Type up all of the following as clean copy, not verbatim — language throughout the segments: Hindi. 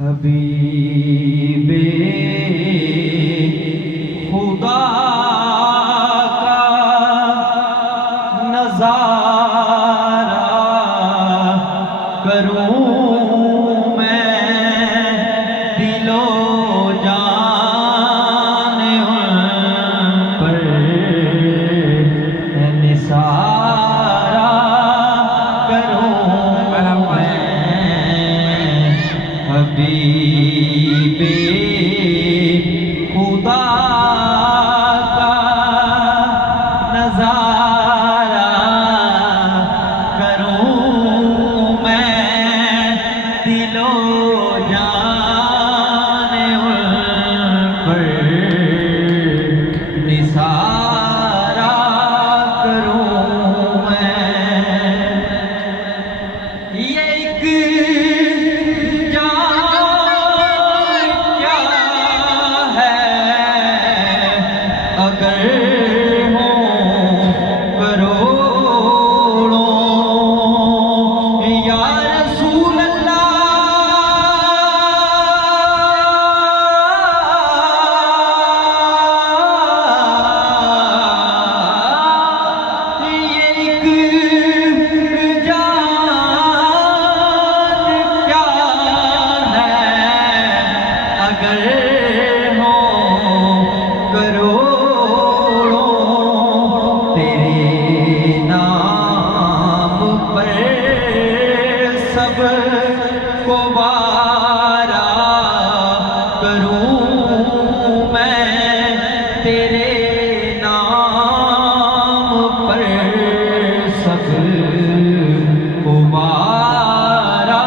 हबीबे खुदा का नज़ारा करूं मैं दिलो जान पर निसारा करूं मैं हबीबे खुदा का नज़ारा करूं मैं दिलो जान पर निसारा करूं मैं। ये एक अगर हो करोड़ों या रसूल अल्लाह, ये एक जान क्या है अगर हो करो सब को वारा करूं मैं तेरे नाम पर सब को वारा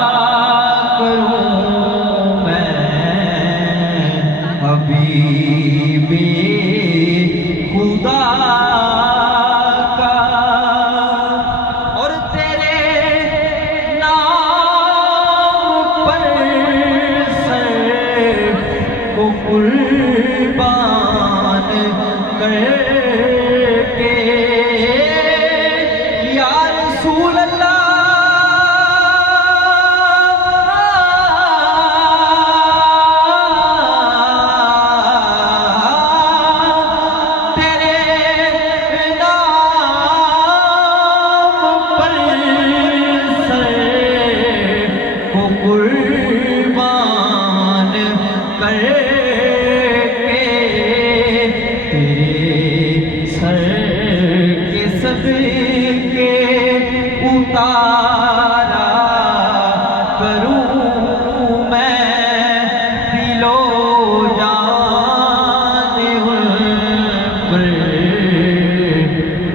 करूं मैं हबीबे खुदा कुर्बान करके या रसूल अल्लाह, तेरे नाम पर सर को कुर्बान कर सदके उतारा करूं मैं दिलो जान पर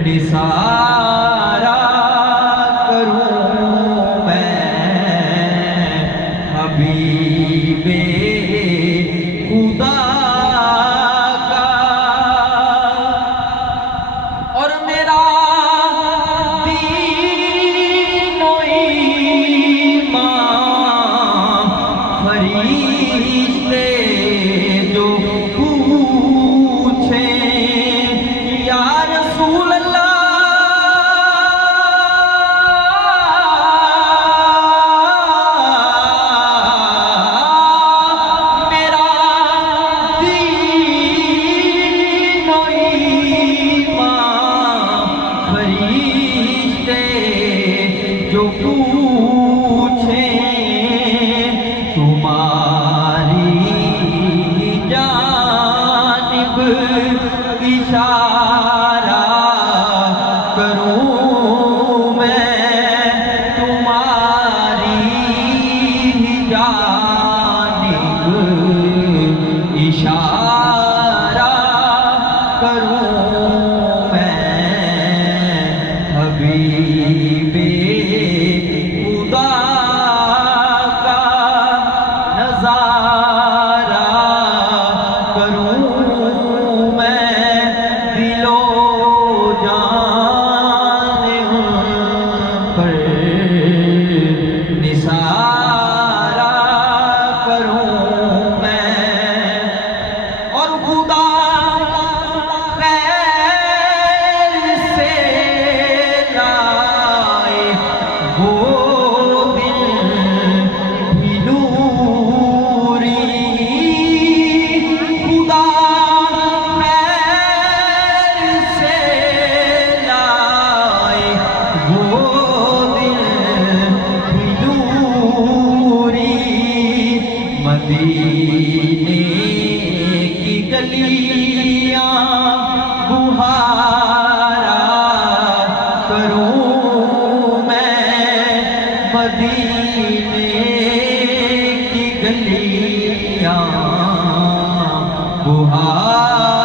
निसारा करूं मैं हबीबे खुदा का। और मेरा फरिश्ते जो पूछे या रसूल अल्लाह, मेरा दीनो ईमान फरिश्ते जो पूछे तुम्हारी जानिब इशारा करूं मैं तुम्हारी जानिब इशारा करूं मैं हबीबे खुदा का नज़ारा करूं मैं दिलो जान पर निसारा करूं मैं। और खुदा खैर से लाए वो दिल भी मदीने की गलियां बुहारा करूं मैं, मदीने की गलियां बुहारा